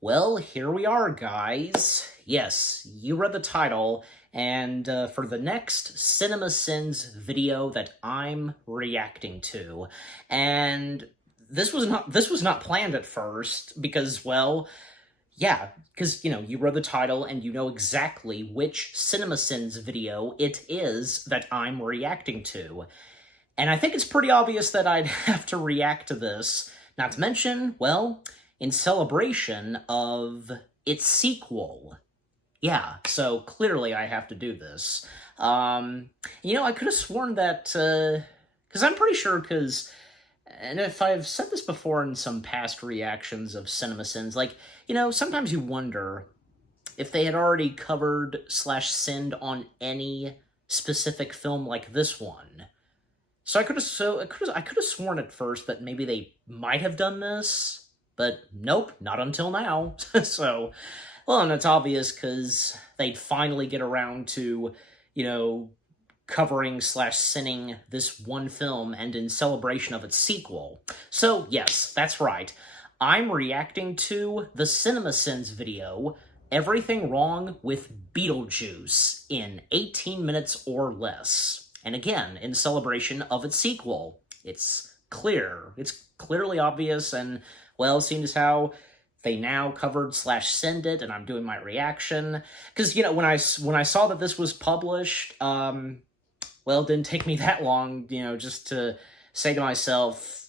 Well, here we are, guys. Yes, you read the title, and for the next CinemaSins video that I'm reacting to, and this was not planned at first because, well, yeah, because you read the title and you know exactly which CinemaSins video it is that I'm reacting to. And I think it's pretty obvious that I'd have to react to this, not to mention, well, in celebration of its sequel. Yeah, so clearly I have to do this. I could have sworn that, because I'm pretty sure, and if I've said this before in some past reactions of CinemaSins, like, sometimes you wonder if they had already covered slash sinned on any specific film like this one. I could have sworn at first that maybe they might have done this, but nope, not until now. And it's obvious because they'd finally get around to, covering slash sinning this one film and in celebration of its sequel. So yes, that's right. I'm reacting to the CinemaSins video, Everything Wrong with Beetlejuice, in 18 minutes or less. And again, in celebration of its sequel. It's clearly obvious, and, well, seeing as how they now covered slash send it, and I'm doing my reaction. Because, when I saw that this was published, well, it didn't take me that long, just to say to myself,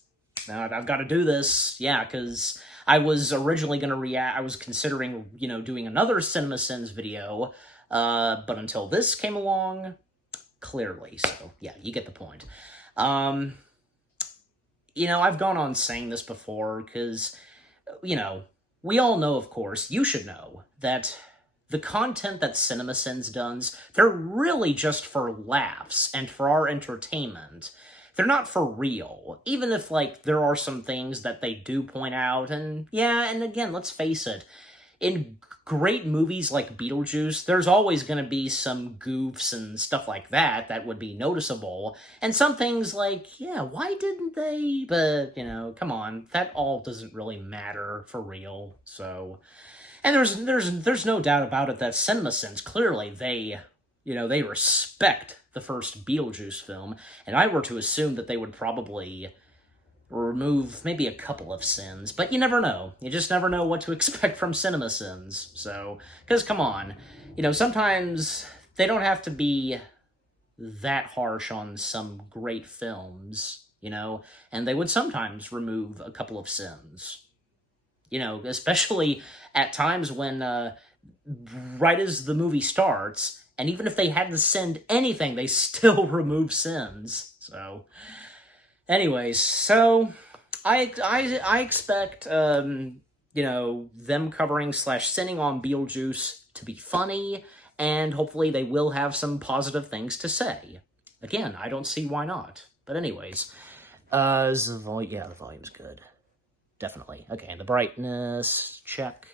I've got to do this, yeah, because I was originally going to I was considering, doing another CinemaSins video, but until this came along, clearly, so yeah, you get the point. I've gone on saying this before, because, we all know, of course, you should know, that the content that CinemaSins does, they're really just for laughs and for our entertainment. They're not for real, even if, there are some things that they do point out, and yeah, and again, let's face it, in great movies like Beetlejuice, there's always going to be some goofs and stuff like that would be noticeable, and some things yeah, why didn't they? But, come on, that all doesn't really matter for real, so... And there's no doubt about it that CinemaSins, clearly, they respect the first Beetlejuice film, and I were to assume that they would probably remove maybe a couple of sins, but you never know. You just never know what to expect from CinemaSins, so... Because, come on, sometimes they don't have to be that harsh on some great films, and they would sometimes remove a couple of sins. Especially at times when, right as the movie starts, and even if they hadn't sinned anything, they still remove sins, so... Anyways, so I expect, them covering slash sinning on Beetlejuice to be funny, and hopefully they will have some positive things to say. Again, I don't see why not. But anyways, yeah, the volume's good. Definitely. Okay, and the brightness, check.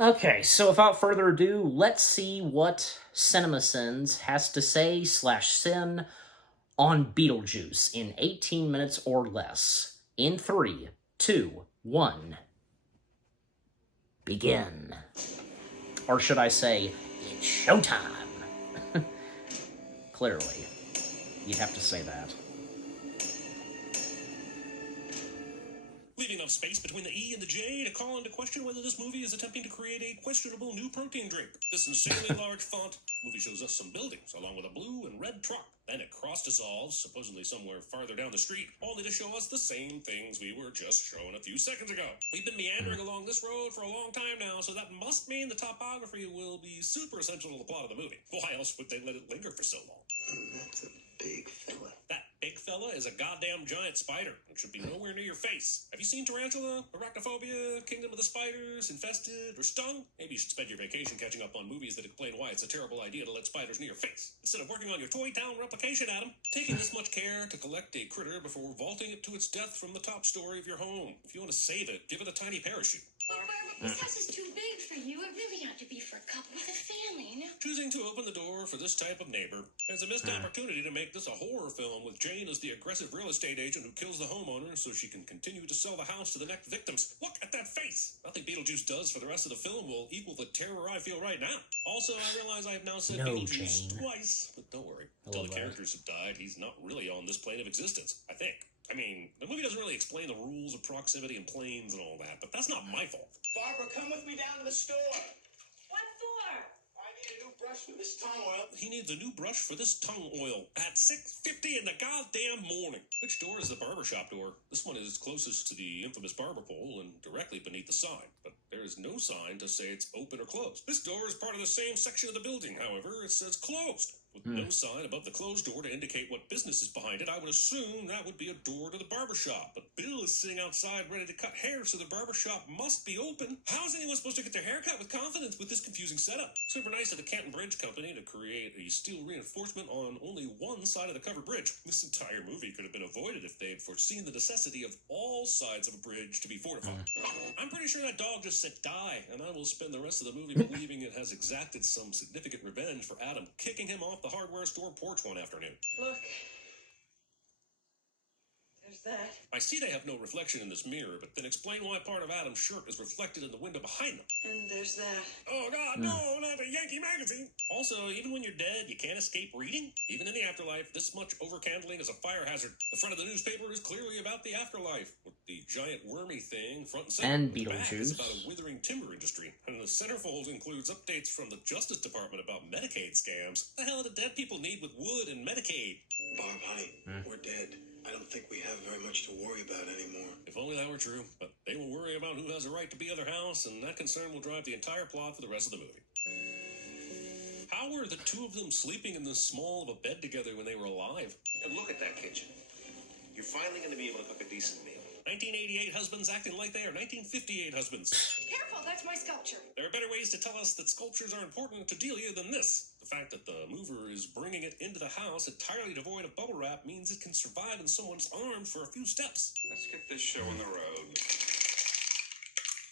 Okay, so without further ado, let's see what CinemaSins has to say slash sin on Beetlejuice in 18 minutes or less. In 3, 2, 1. Begin. Or should I say, it's showtime. Clearly, you'd have to say that. Leaving enough space between the E and the J to call into question whether this movie is attempting to create a questionable new protein drink. This insanely large font movie shows us some buildings, along with a blue and red truck. Then it cross-dissolves, supposedly somewhere farther down the street, only to show us the same things we were just shown a few seconds ago. We've been meandering along this road for a long time now, so that must mean the topography will be super essential to the plot of the movie. Why else would they let it linger for so long? That's a big fella. That big fella is a goddamn giant spider. It should be nowhere near your face. Have you seen Tarantula, Arachnophobia, Kingdom of the Spiders, Infested, or Stung? Maybe you should spend your vacation catching up on movies that explain why it's a terrible idea to let spiders near your face, instead of working on your Toy Town replication, Adam. Taking this much care to collect a critter before vaulting it to its death from the top story of your home. If you want to save it, give it a tiny parachute. This house is too big for you. It really ought to be for a couple with a family, Choosing to to open the door for this type of neighbor. There's a missed opportunity to make this a horror film with Jane as the aggressive real estate agent who kills the homeowner so she can continue to sell the house to the next victims. Look at that face! Nothing Beetlejuice does for the rest of the film will equal the terror I feel right now. Also, I realize I have now said Beetlejuice twice, but don't worry. Until the characters have died, he's not really on this plane of existence, I think. I mean, the movie doesn't really explain the rules of proximity and planes and all that, but that's not my fault. Barbara, come with me down to the store. What for? I need a new brush for this tongue oil. He needs a new brush for this tongue oil at 6:50 in the goddamn morning. Which door is the barbershop door? This one is closest to the infamous barber pole and directly beneath the sign, but there is no sign to say it's open or closed. This door is part of the same section of the building, however, it says closed. With no sign above the closed door to indicate what business is behind it, I would assume that would be a door to the barbershop. But Bill is sitting outside ready to cut hair, so the barbershop must be open. How is anyone supposed to get their hair cut with confidence with this confusing setup? Super nice of the Canton Bridge Company to create a steel reinforcement on only one side of the covered bridge. This entire movie could have been avoided if they had foreseen the necessity of all sides of a bridge to be fortified. I'm pretty sure that dog just said die, and I will spend the rest of the movie believing it has exacted some significant revenge for Adam kicking him off the hardware store porch one afternoon. Look. There's that. I see they have no reflection in this mirror, but then explain why part of Adam's shirt is reflected in the window behind them. And there's that. Oh God, no, not a Yankee magazine. Also, even when you're dead, you can't escape reading. Even in the afterlife, this much overcandling is a fire hazard. The front of the newspaper is clearly about the afterlife, with the giant wormy thing front and center. And The back is Beetlejuice. about a withering timber industry, and the centerfold includes updates from the Justice Department about Medicaid scams. What the hell do dead people need with wood and Medicaid? Barb, honey, we're dead. I don't think we have very much to worry about anymore. If only that were true, but they will worry about who has a right to be other house, and that concern will drive the entire plot for the rest of the movie. How were the two of them sleeping in this small of a bed together when they were alive? And look at that kitchen. You're finally going to be able to cook a decent meal. 1988 husbands acting like they are 1958 husbands. Careful, that's my sculpture. There are better ways to tell us that sculptures are important to Delia than this. The fact that the mover is bringing it into the house entirely devoid of bubble wrap means it can survive in someone's arms for a few steps. Let's get this show on the road.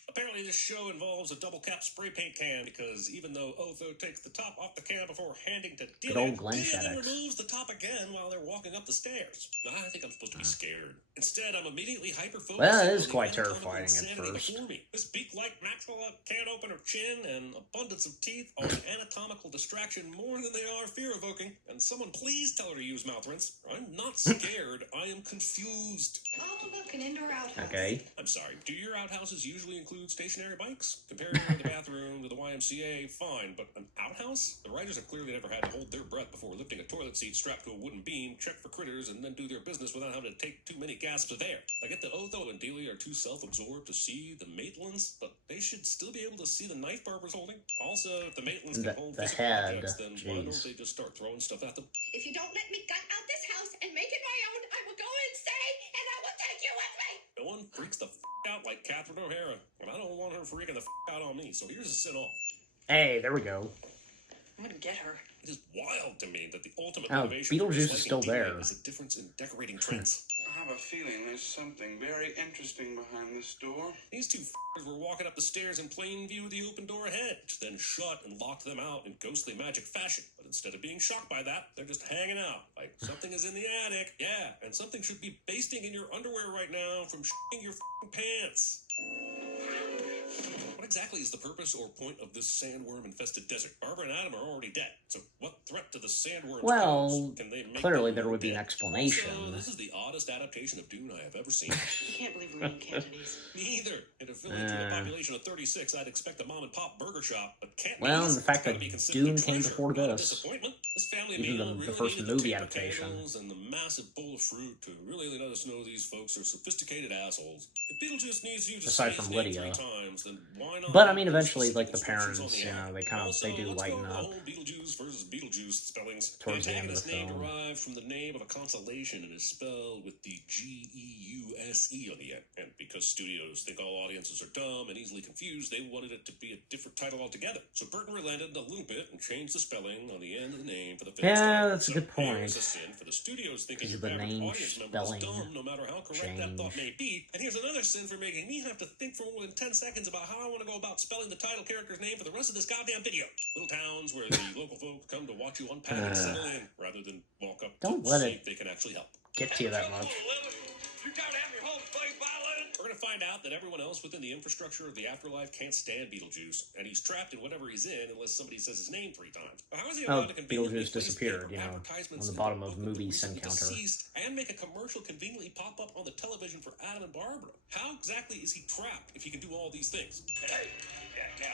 Apparently this show involves a double cap spray paint can because even though Otho takes the top off the can before handing to Good Delia, old Glenn Delia then FedEx. removes the top again while they're walking up the stairs. I think I'm supposed to be scared. Instead, I'm immediately hyper-focused. Well, it is on the quite anatomical terrifying at insanity first. before me. This beak-like maxilla can't open her chin and abundance of teeth are an anatomical distraction more than they are fear-evoking. And someone please tell her to use mouth rinse. I'm not scared. I am confused. Oh, look, an indoor outhouse. Okay. I'm sorry, do your outhouses usually include stationary bikes? Compared to the bathroom to the YMCA, fine, but an outhouse? The writers have clearly never had to hold their breath before lifting a toilet seat strapped to a wooden beam, check for critters, and then do their business without having to take too many gasps of air. I get that Otho and Delia are too self-absorbed to see the Maitlands, but they should still be able to see the knife Barbara's holding. Also, if the Maitlands can hold the physical head, objects, then why don't jeez. they just start throwing stuff at them? If you don't let me gut out this house and make it my own, I will go insane and I will take you with me. No one freaks the out like Catherine O'Hara, and I don't want her freaking the out on me, so here's a sin-off. Hey, there we go. I'm gonna get her. It is wild to me that the ultimate Oh, motivation for Beetlejuice is disliking still Delia there. is a difference in decorating trends. I have a feeling there's something very interesting behind this door. These two f***ers were walking up the stairs in plain view of the open door ahead, which then shut and locked them out in ghostly magic fashion. But instead of being shocked by that, they're just hanging out, like something is in the attic. Yeah, and something should be basting in your underwear right now from shitting your f***ing pants. What exactly is the purpose or point of this sandworm-infested desert? Barbara and Adam are already dead, so what threat to the sandworms Well, pose? Can they make clearly them there would be an dead? explanation. Also, this is the oddest adaptation of Dune I have ever seen. You can't believe we're in Cantonese. Me either. In a village with a population of 36, I'd expect a mom-and-pop burger shop, but can't Well, be. and the fact It's gotta that be considered a Dune came treasure, before not a this. disappointment. This family Even meal the really first needed movie the tape adaptation. candles and the massive bowl of fruit to really let us know these folks are sophisticated assholes. If Beetlejuice needs you to Aside say from his name Lydia. 3 times, then why not? But, I mean, use eventually, specific like, the instructions parents, on the you know, app? they kind of, Also, they do let's lighten go up. the whole Beetlejuice versus Beetlejuice spellings. Towards the end of antagonist the name film. derived from the name of a constellation and is spelled with the Geuse on the end. And because studios think all audiences are dumb and easily confused, they wanted it to be a different title altogether. So Burton relented a little bit and changed the spelling on the end of the name for the film's Yeah, title. that's a So good point. here's a sin for the studios thinking Because your of the average name audience member is spelling dumb, no matter how correct that thought change. may be. And here's another sin for making me have to think for more than 10 seconds about how I want to go go about spelling the title character's name for the rest of this goddamn video. Little towns where the local folks come to watch you unpack and settle in, rather than walk up Don't to let see it if they can actually help. get to you that much. You gotta have your whole place violated. We're gonna find out that everyone else within the infrastructure of the afterlife can't stand Beetlejuice, and he's trapped in whatever he's in unless somebody says his name 3 times. How is he allowed to conveniently Beetlejuice place disappeared, paper you know, advertisements on the in bottom book of with the Movies recent Encounter. deceased and make a commercial conveniently pop up on the television for Adam and Barbara? How exactly is he trapped if he can do all these things? Hey, now,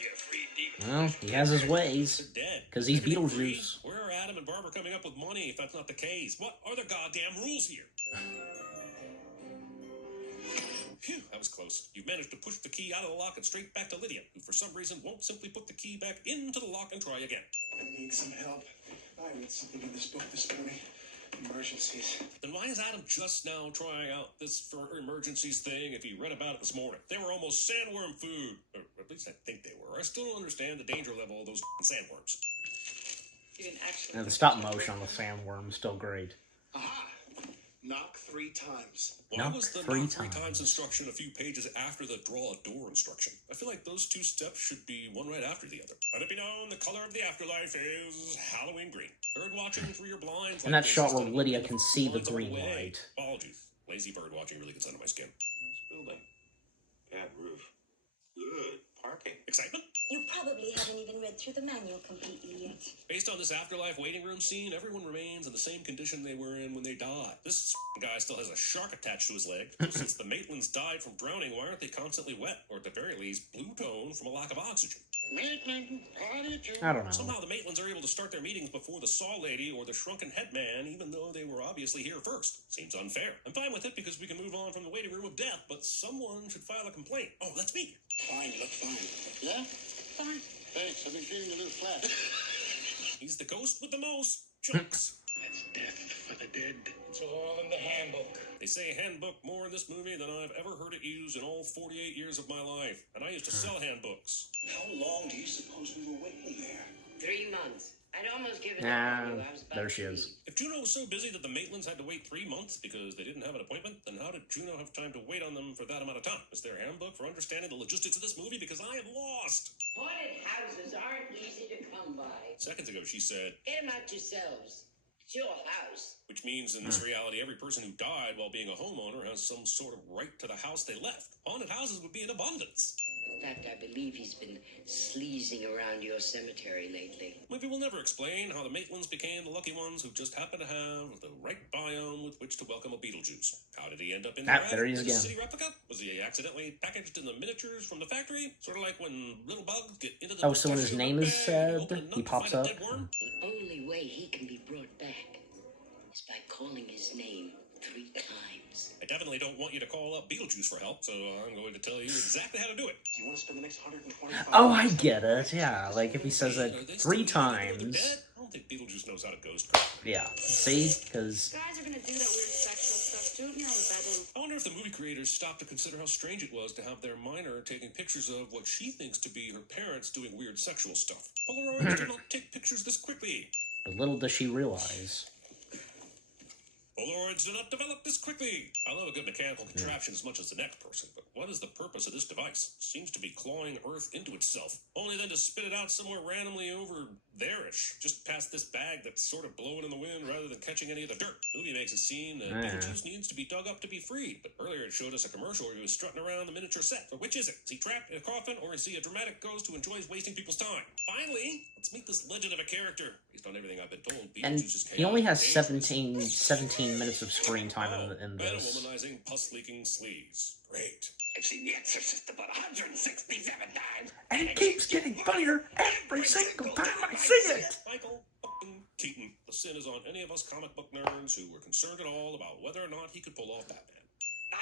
you're free deal. Well, he has his ways. They're dead. 'Cause he's They're free. Beetlejuice. Where are Adam and Barbara coming up with money if that's not the case? What are the goddamn rules here? Phew, that was close. You've managed to push the key out of the lock and straight back to Lydia, who for some reason won't simply put the key back into the lock and try again. I need some help. I read something in this book this morning. Emergencies. Then why is Adam just now trying out this for emergencies thing if he read about it this morning? They were almost sandworm food. Or at least I think they were. I still don't understand the danger level of those sandworms. You didn't actually. And the stop motion on the sandworm is still great. Aha! Knock 3 times. Why Knock was the 3 knock 3 times. times instruction a few pages after the draw a door instruction? I feel like those 2 steps should be one right after the other. Let it be known, the color of the afterlife is Halloween green. Bird watching through your blinds. And like that shot this where instead of Lydia moving can see the blinds all green way. light. Apologies. Lazy bird watching really gets under my skin. Nice building. Bad roof. Good parking. Excitement? You probably haven't even read through the manual completely yet. Based on this afterlife waiting room scene, everyone remains in the same condition they were in when they died. This guy still has a shark attached to his leg. Since the Maitlands died from drowning, why aren't they constantly wet? Or at the very least, blue tone from a lack of oxygen? Maitland, how do you do? I don't know. Somehow the Maitlands are able to start their meetings before the Saw Lady or the Shrunken Head Man, even though they were obviously here first. Seems unfair. I'm fine with it because we can move on from the waiting room of death, but someone should file a complaint. Oh, that's me. Fine, look fine. Yeah? Fine. Thanks, I've been feeling a little flat. He's the ghost with the most jokes. That's death for the dead. It's all in the handbook. They say handbook more in this movie than I've ever heard it used in all 48 years of my life. And I used to sell handbooks. How long do you suppose we were waiting there? 3 months. I'd almost given Ah, up on you. I was about there to she is. leave. If Juno was so busy that the Maitlands had to wait 3 months because they didn't have an appointment, then how did Juno have time to wait on them for that amount of time? Is there a handbook for understanding the logistics of this movie? Because I am lost. Haunted houses aren't easy to come by. Seconds ago, she said, Get them out yourselves. It's your house. which means in this reality, every person who died while being a homeowner has some sort of right to the house they left. Haunted houses would be in abundance. In fact, I believe he's been sleazing around your cemetery lately. Movie will never explain how the Maitlands became the lucky ones who just happened to have the right biome with which to welcome a Beetlejuice. How did he end up in There he is as a again. city replica? Was he accidentally packaged in the miniatures from the factory? Sort of like when little bugs get into the Oh, so when his pistachio name nut is bag, said, open a nut he to pops find a up? dead worm? The only way he can be brought back is by calling his name 3 times. I definitely don't want you to call up Beetlejuice for help, so I'm going to tell you exactly how to do it. Do you want to spend the next 125 Oh, I get it. Yeah, like if he says it Are they 3 still dead? They're times. dead? I don't think Beetlejuice knows how to ghost craft. Yeah. See? Because Guys are gonna do that weird sexual stuff. Do it in your own bedroom. I wonder if the movie creators stopped to consider how strange it was to have their minor taking pictures of what she thinks to be her parents doing weird sexual stuff. Polaroids do not take pictures this quickly. but little does she realize. Polaroids do not develop this quickly. I love a good mechanical contraption as much as the next person, but what is the purpose of this device? It seems to be clawing Earth into itself, only then to spit it out somewhere randomly over there-ish, just past this bag that's sort of blowing in the wind rather than catching any of the dirt. The movie makes it seem that Beetlejuice needs to be dug up to be freed, but earlier it showed us a commercial where he was strutting around the miniature set. So which is it? Is he trapped in a coffin, or is he a dramatic ghost who enjoys wasting people's time? Finally, let's meet this legend of a character. Based on everything I've been told, And Beetlejuice is he only has chaotic, 17 minutes of screen time in better this. womanizing, pus-leaking sleaze. Great. I've seen The Exorcist about 167 times. And it keeps getting funnier every single time I see it! Michael fucking Keaton. The sin is on any of us comic book nerds who were concerned at all about whether or not he could pull off Batman.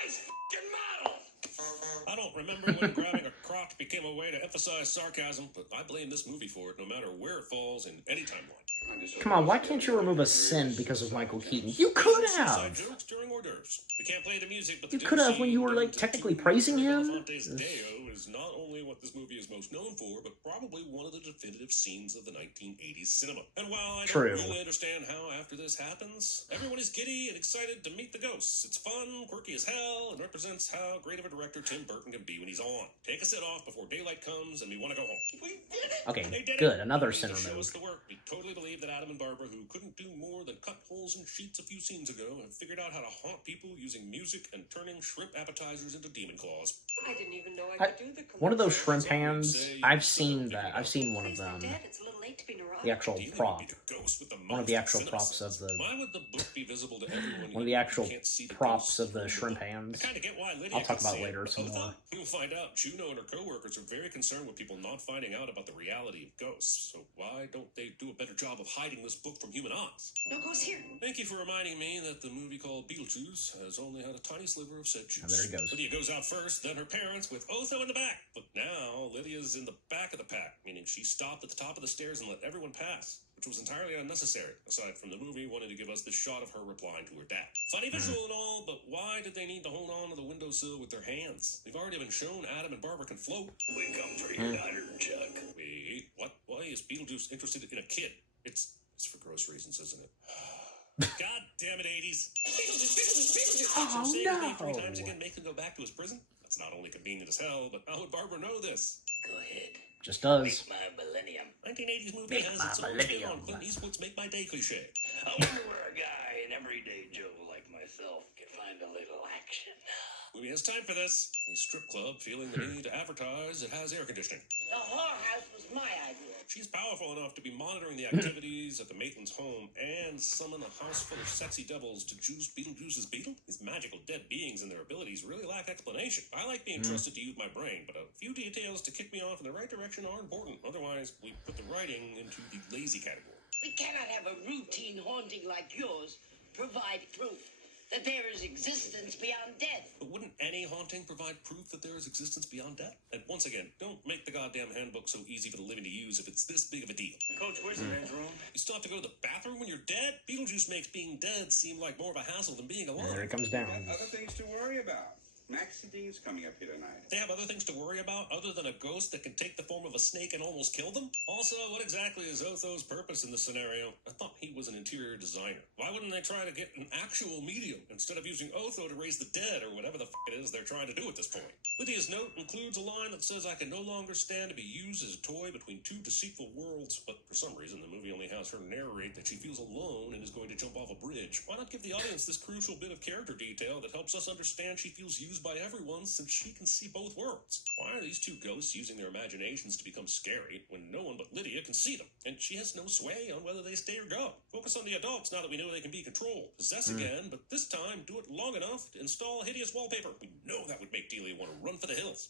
Nice fucking model. I don't remember when grabbing a crotch became a way to emphasize sarcasm, but I blame this movie for it no matter where it falls in any timeline. Come on, why can't you remove a sin because of Michael Keaton? You could Suicide have! jokes during hors d'oeuvres. We can't play the music, but You the could have when you were, during like, technically to praising him. Elefante's Deo is not only what this movie is most known for, but probably one of the definitive scenes of the 1980s cinema. And while I True. don't really understand how after this happens, everyone is giddy and excited to meet the ghosts. It's fun, quirky as hell, and represents how great of a director director Tim Burton can be when he's on. Take a set off before daylight comes and we want to go home. We did it! Okay, They did good. it! Another They center show move. us the work. We totally believe that Adam and Barbara, who couldn't do more than cut holes in sheets a few scenes ago, have figured out how to haunt people using music and turning shrimp appetizers into demon claws. I didn't even know I could do the One of those commercials. shrimp hands, I've seen that. I've seen one of them. Dad, it's a little late to be neurotic. The actual Dealing prop. would be the ghost with the One of the mouth actual that props of CinemaSins. the... Why would the book be visible to everyone? One of the actual can't see the props ghosts of the in shrimp book? hands. I kind of get why Lydia I'll talk can about see later it. some more. You'll find out Juno and her coworkers are very concerned with people not finding out about the reality of ghosts. So why don't they do a better job of hiding this book from human eyes? No ghost here. Thank you for reminding me that the movie called Beetlejuice has only had a tiny sliver of said juice. Oh, there he goes. Lydia goes out first, then her parents with Otho in the back. But now Lydia's in the back of the pack, meaning she stopped at the top of the stairs and let everyone pass, which was entirely unnecessary, aside from the movie wanting to give us this shot of her replying to her dad. Funny visual and all, but why did they need to hold on to the windowsill with their hands? They've already been shown Adam and Barbara can float. We come for your daughter, Chuck. Wait, what? Why is Beetlejuice interested in a kid? It's for gross reasons, isn't it? God damn it, 80s. Beetlejuice! Oh, so saying his name 3 no. times again make him go back to his prison? That's not only convenient as hell, but how would Barbara know this? Go ahead. Just does. My millennium. 1980s movie Make has my its own spin millennium. on Clint Eastwood's Make My Day cliche. I wonder where a guy, an everyday Joe like myself, can find a little action. Movie has time for this. A strip club feeling the need to advertise it has air conditioning. The whorehouse was my idea. She's powerful enough to be monitoring the activities at the Maitland's home and summon a house full of sexy devils to juice Beetlejuice's beetle. These magical dead beings and their abilities really lack explanation. I like being trusted to use my brain, but a few details to kick me off in the right direction are important. Otherwise, we put the writing into the lazy category. We cannot have a routine haunting like yours provide proof that there is existence beyond death. But wouldn't any haunting provide proof that there is existence beyond death? And once again, don't make the goddamn handbook so easy for the living to use if it's this big of a deal. Coach, where's the men's room? You still have to go to the bathroom when you're dead? Beetlejuice makes being dead seem like more of a hassle than being alive. There it comes down. Other things to worry about. Maxie Dean's coming up here tonight. They have other things to worry about other than a ghost that can take the form of a snake and almost kill them? Also, what exactly is Otho's purpose in this scenario? I thought he was an interior designer. Why wouldn't they try to get an actual medium instead of using Otho to raise the dead or whatever the it is they're trying to do at this point? Lydia's note includes a line that says, I can no longer stand to be used as a toy between 2 deceitful worlds, but for some reason the movie only has her narrate that she feels alone and is going to jump off a bridge. Why not give the audience this crucial bit of character detail that helps us understand she feels used by everyone since she can see both worlds? Why are these two ghosts using their imaginations to become scary when no one but Lydia can see them? And she has no sway on whether they stay or go. Focus on the adults now that we know they can be controlled. Possess again, but this time do it long enough to install hideous wallpaper. We know that would make Delia want to run for the hills.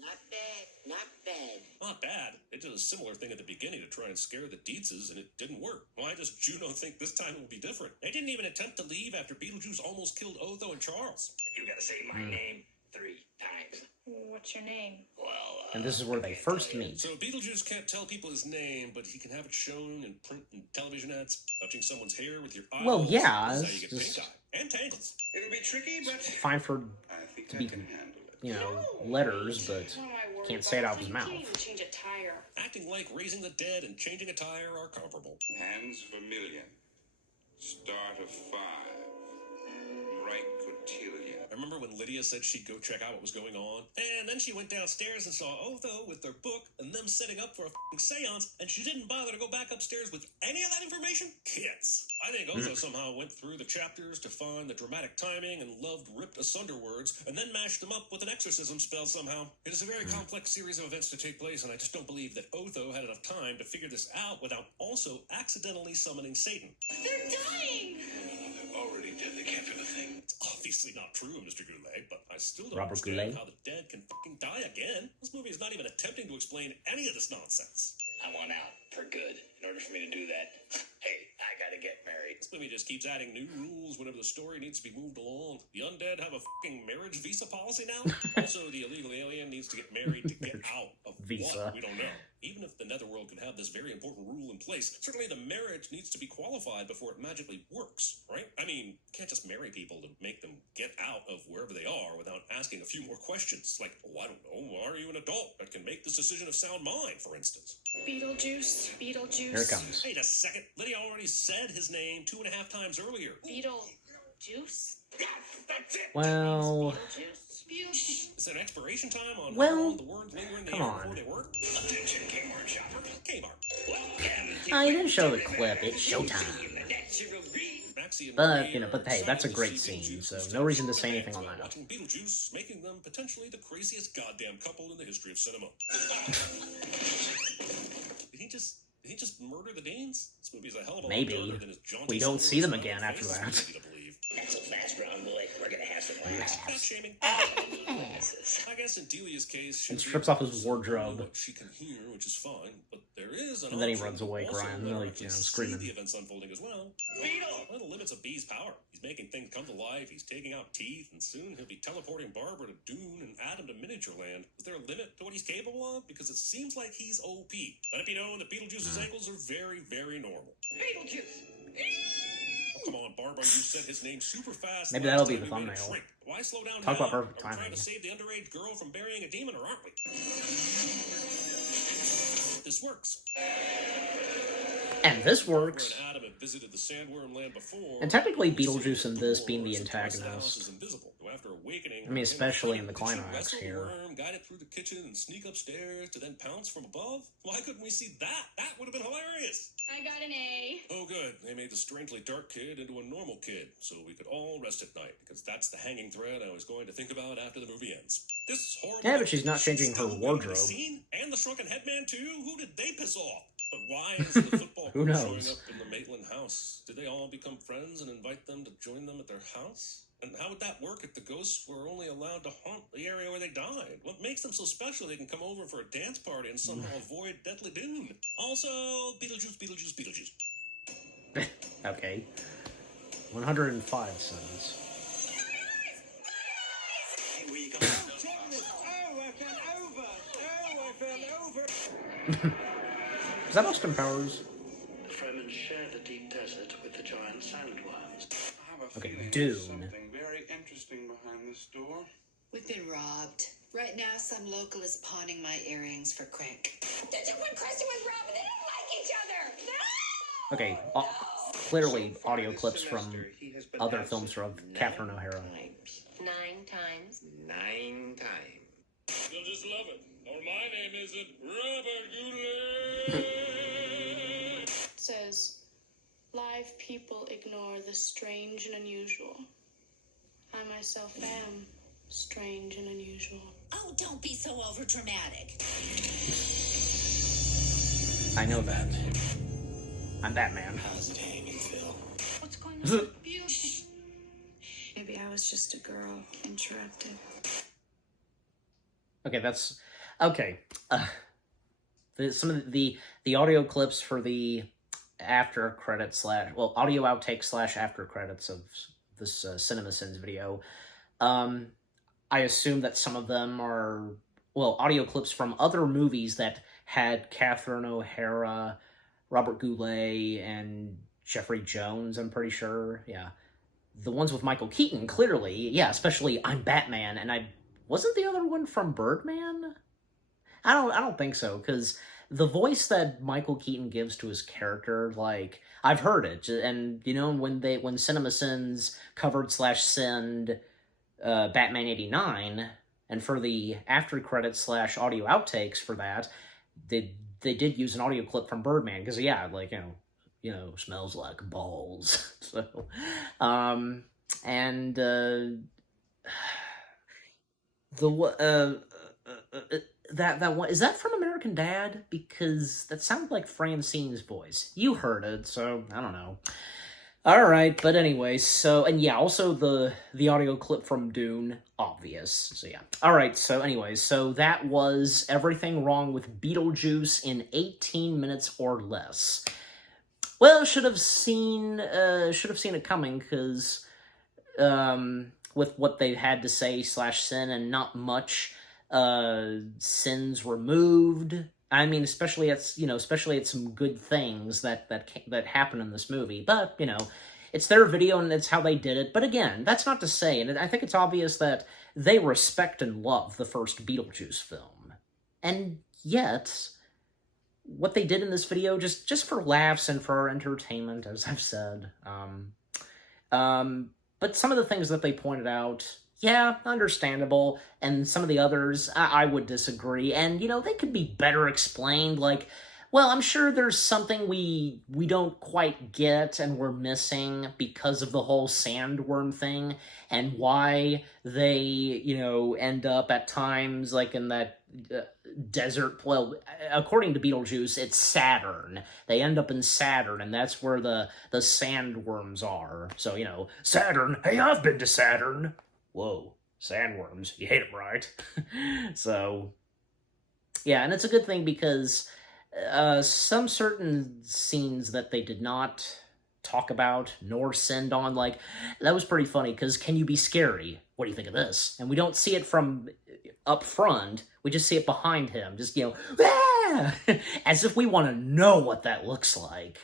Not bad, not bad. Not bad. It did a similar thing at the beginning to try and scare the Dietzes, and it didn't work. Why does Juno think this time it will be different? They didn't even attempt to leave after Beetlejuice almost killed Otho and Charles. You gotta say my name 3 times. What's your name? Well, And this is where they first meet. So Beetlejuice can't tell people his name, but he can have it shown in print and television ads. Touching someone's hair with your eyes. Well, yeah, Is how it's you get just- pink eye. And tangles. It'll be tricky, but Fine for, I think To I be- can handle it. you know, letters, but What am I worried can't say it about? out of his You mouth. can't even change a tire. Acting like raising the dead and changing a tire are comparable. Hands vermilion. Start of 5. Right cotillion. I remember when Lydia said she'd go check out what was going on, and then she went downstairs and saw Otho with their book and them setting up for a f***ing seance, and she didn't bother to go back upstairs with any of that information? Kids. I think Otho somehow went through the chapters to find the dramatic timing and loved ripped asunder words, and then mashed them up with an exorcism spell somehow. It is a very complex series of events to take place, and I just don't believe that Otho had enough time to figure this out without also accidentally summoning Satan. They're dying! Already dead, they can't feel a thing. It's obviously not true, Mr. Goulet, but I still don't Robert understand Goulet? how the dead can fucking die again. This movie is not even attempting to explain any of this nonsense. I want out for good. In order for me to do that, hey, I gotta get married. This movie just keeps adding new rules whenever the story needs to be moved along. The undead have a fucking marriage visa policy now? Also, the illegal alien needs to get married to get out of Visa. what? We don't know. Even if the netherworld could have this very important rule in place, certainly the marriage needs to be qualified before it magically works, right? I mean, you can't just marry people to make them get out of wherever they are without asking a few more questions. Like, oh, I don't know, are you an adult that can make this decision of sound mind, for instance? Beetlejuice. Beetlejuice. Here it comes. Wait a second. Lydia already said his name 2.5 times earlier. Beetlejuice? Well, Is there an expiration time on Well, how long the words linger in the come air on. before they work? Attention, Kmart shopper. Kmart. you didn't show the clip. It's showtime. Maxie and But, Marie you know, but are hey, that's a excited to great see scene, so Beetlejuice no reason to take say anything on while that. watching Beetlejuice, making them potentially the craziest goddamn couple in the history of cinema. Did he just murder the Danes? This movie is a hell of a lot Maybe. darker than his jaunty We don't see them again smile-on-his after face that. is easy to believe. That's a fast round boy. We're gonna have some laughs. Fat shaming. I guess in Delia's case, And she's strips off his wardrobe. what she can hear, which is fine. But there is an And then he option runs away to also crying, let her like, actually you know, see screaming. the events unfolding as well. Beetle! One of the limits of Bee's power. He's making things come to life. He's taking out teeth, and soon he'll be teleporting Barbara to Dune and Adam to Miniature Land. Is there a limit to what he's capable of? Because it seems like he's OP. Let it be known that Beetlejuice's ankles are very, very normal. Beetlejuice. Oh, come on, Barbara, you said his name super fast. Maybe last that'll be time the we made it thumbnail. shrink. Why slow down Talk now? about perfect Are we trying timing. to save the underage girl from burying a demon, or aren't we? This works. And this Barbara works. and Adam have visited the Sandworm Land before. And technically, They see Beetlejuice in the this being the doors into the house antagonist. is invisible. So after awakening, I mean, especially in the did she climax wrestle the here. worm, guide it through the kitchen, and sneak upstairs to then pounce from above? Why couldn't we see that? That would have been hilarious. I got an A. Oh, good. They made the strangely dark kid into a normal kid, so we could all rest at night, because that's the hanging thread I was going to think about after the movie ends. This horrible... Yeah, but she's not changing her still winning the wardrobe. scene? And the Shrunken Headman, too? Who did they piss off? But why is the football Who crew knows? showing up in the Maitland house? Did they all become friends and invite them to join them at their house? And how would that work if the ghosts were only allowed to haunt the area where they died? What makes them so special they can come over for a dance party and somehow avoid Deathly Dune? Also, Beetlejuice, Beetlejuice, Beetlejuice. Okay. 105 cents. Hey, where you going? Is that Austin Powers? The Fremen share the deep desert with the giant sandworms. I have a Okay, feeling Dune. there's something very interesting behind this door. We've been robbed. Right now, some local is pawning my earrings for crank. Did you put Kristen with Rob? They didn't like each other. No! Okay, clearly audio clips from other films from Catherine O'Hara. 9 times. 9 times. You'll just love it. Or my name isn't Robert Goulet. Says, live people ignore the strange and unusual. I myself am strange and unusual. Oh, don't be so overdramatic. I know that. I'm Batman. How's it hanging, Phil? What's going on? Beautiful. Maybe I was just a girl interrupted. Okay, that's okay. Some of the audio clips for the after credits audio outtake / after credits of this CinemaSins video. I assume that some of them are audio clips from other movies that had Catherine O'Hara, Robert Goulet, and Jeffrey Jones. I'm pretty sure. Yeah, the ones with Michael Keaton clearly. Yeah, especially I'm Batman, and wasn't the other one from Birdman? I don't think so, because the voice that Michael Keaton gives to his character, like, I've heard it, and, you know, when CinemaSins covered / sinned Batman 89, and for the after credits / audio outtakes for that, they did use an audio clip from Birdman, because, yeah, like, you know, smells like balls, so, and, that one, is that from American Dad? Because that sounded like Francine's voice. You heard it, so I don't know. Alright, but anyway, so, and yeah, also the audio clip from Dune, obvious, so yeah. Alright, so anyways, so that was Everything Wrong with Beetlejuice in 18 minutes or less. Well, should have seen it coming, because, with what they had to say / sin and not much sins removed. I mean, especially at some good things that happen in this movie. But, you know, it's their video and it's how they did it. But again, that's not to say, and I think it's obvious that they respect and love the first Beetlejuice film. And yet, what they did in this video, just for laughs and for entertainment, as I've said, but some of the things that they pointed out, yeah, understandable, and some of the others, I would disagree, and, they could be better explained, like, well, I'm sure there's something we don't quite get and we're missing because of the whole sandworm thing, and why they, end up at times, like, in that desert, well, according to Beetlejuice, it's Saturn. They end up in Saturn, and that's where the sandworms are. So, Saturn, hey, I've been to Saturn. Whoa, sandworms, you hate them, right? So, yeah, and it's a good thing because some certain scenes that they did not talk about nor send on, like, that was pretty funny, because can you be scary? What do you think of this? And we don't see it from up front, we just see it behind him, just, ah! As if we want to know what that looks like.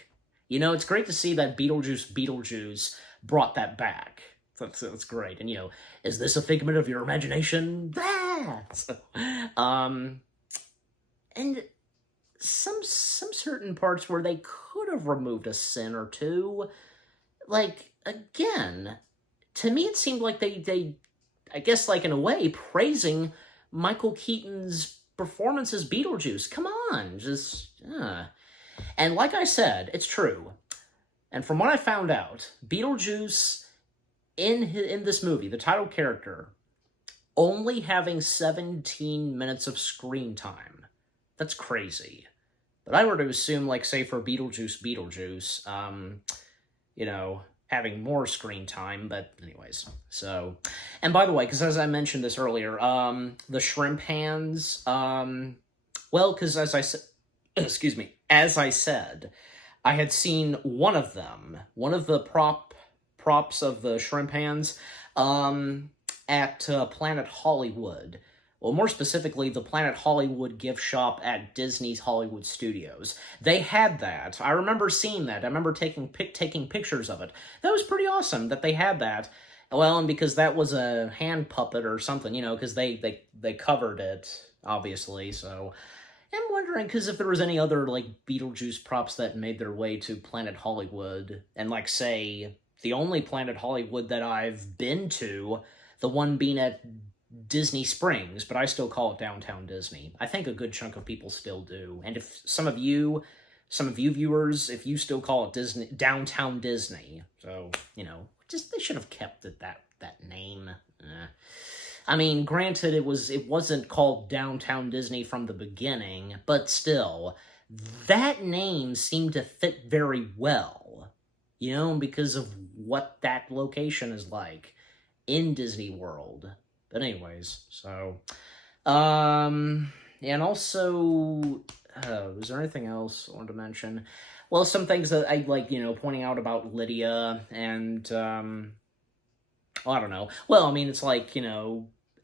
It's great to see that Beetlejuice brought that back. That's great. And, is this a figment of your imagination? Ah! So, and some certain parts where they could have removed a sin or two, like, again, to me it seemed like they I guess, like, in a way, praising Michael Keaton's performance as Beetlejuice. Come on, just, And like I said, it's true. And from what I found out, Beetlejuice, in this movie, the title character, only having 17 minutes of screen time. That's crazy. But I were to assume, like, say, for Beetlejuice, having more screen time, but anyways, so, and by the way, because as I mentioned this earlier, the shrimp hands, well, because as I said, as I said, I had seen one of the props of the shrimp hands, at Planet Hollywood. Well, more specifically, the Planet Hollywood gift shop at Disney's Hollywood Studios. They had that. I remember seeing that. I remember taking pictures of it. That was pretty awesome that they had that. Well, and because that was a hand puppet or something, because they covered it, obviously, so I'm wondering, because if there was any other, like, Beetlejuice props that made their way to Planet Hollywood, and, like, say, the only Planet Hollywood that I've been to, the one being at Disney Springs, but I still call it Downtown Disney. I think a good chunk of people still do. And if some of you viewers, if you still call it Downtown Disney, so, just, they should have kept it that name. I mean, granted, it wasn't called Downtown Disney from the beginning, but still, that name seemed to fit very well, because of what that location is like in Disney World. But anyways, so, and also, was there anything else I wanted to mention? Well, some things that I like, pointing out about Lydia, and, well, I don't know. Well, I mean, it's like,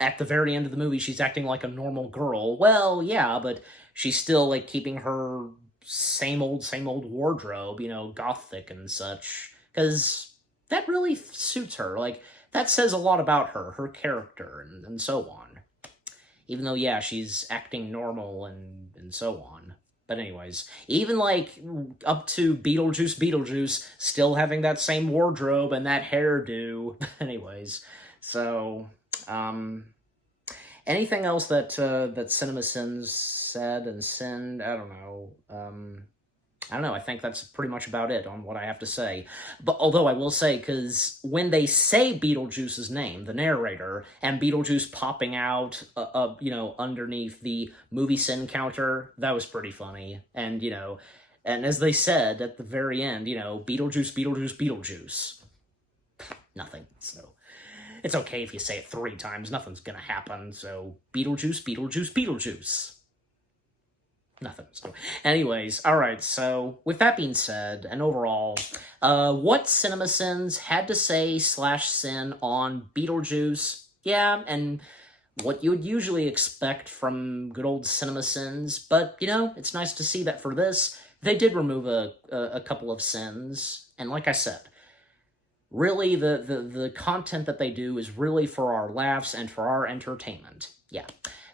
at the very end of the movie, she's acting like a normal girl. Well, yeah, but she's still, like, keeping her same old wardrobe, gothic and such, because that really suits her, like, that says a lot about her character, and so on. Even though, yeah, she's acting normal and so on. But anyways, even, like, up to Beetlejuice, still having that same wardrobe and that hairdo. Anyways, so, anything else that CinemaSins said and sinned? I don't know. I think that's pretty much about it on what I have to say. But although I will say, because when they say Beetlejuice's name, the narrator, and Beetlejuice popping out, underneath the movie sin counter, that was pretty funny. And, and as they said at the very end, Beetlejuice. Nothing, so. It's okay if you say it 3 times, nothing's gonna happen, so Beetlejuice. Nothing. So, anyways, alright, so, with that being said, and overall, what CinemaSins had to say / sin on Beetlejuice, yeah, and what you would usually expect from good old CinemaSins, but, it's nice to see that for this, they did remove a couple of sins, and like I said, really, the content that they do is really for our laughs and for our entertainment. Yeah.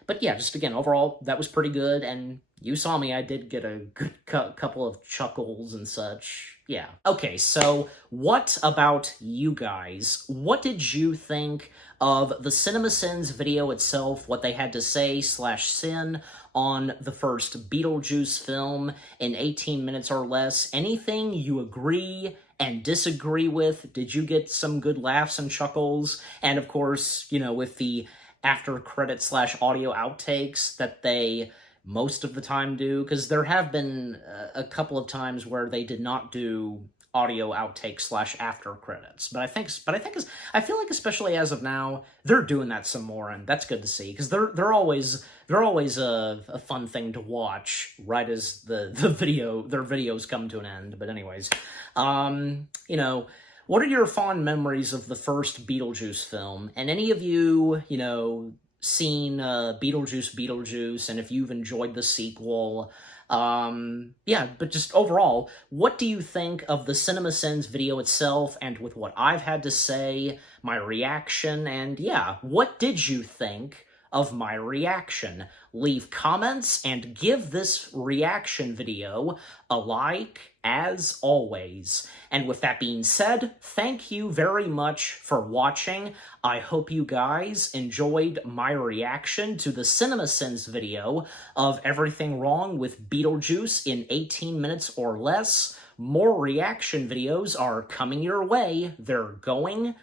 But yeah, just again, overall, that was pretty good, and you saw me, I did get a good couple of chuckles and such. Yeah. Okay, so what about you guys? What did you think of the CinemaSins video itself, what they had to say /sin on the first Beetlejuice film in 18 minutes or less? Anything you agree and disagree with? Did you get some good laughs and chuckles? And of course, you know, with the after credit /audio outtakes that they most of the time do, because there have been a couple of times where they did not do audio outtakes /after credits, but I feel like especially as of now they're doing that some more, and that's good to see, because they're always a fun thing to watch right as their videos come to an end. But anyways, you know, what are your fond memories of the first Beetlejuice film? And any of you, you know, seen Beetlejuice, and if you've enjoyed the sequel, yeah, but just overall, what do you think of the CinemaSins video itself, and with what I've had to say, my reaction, and yeah, what did you think of my reaction? Leave comments and give this reaction video a like, as always. And with that being said, thank you very much for watching. I hope you guys enjoyed my reaction to the CinemaSins video of everything wrong with Beetlejuice in 18 minutes or less. More reaction videos are coming your way. They're going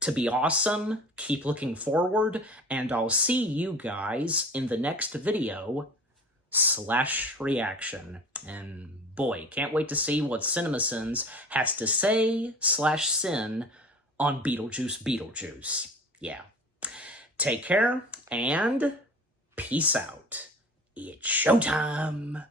to be awesome. Keep looking forward, and I'll see you guys in the next video /reaction. And boy, can't wait to see what CinemaSins has to say /sin on Beetlejuice. Yeah. Take care, and peace out. It's showtime!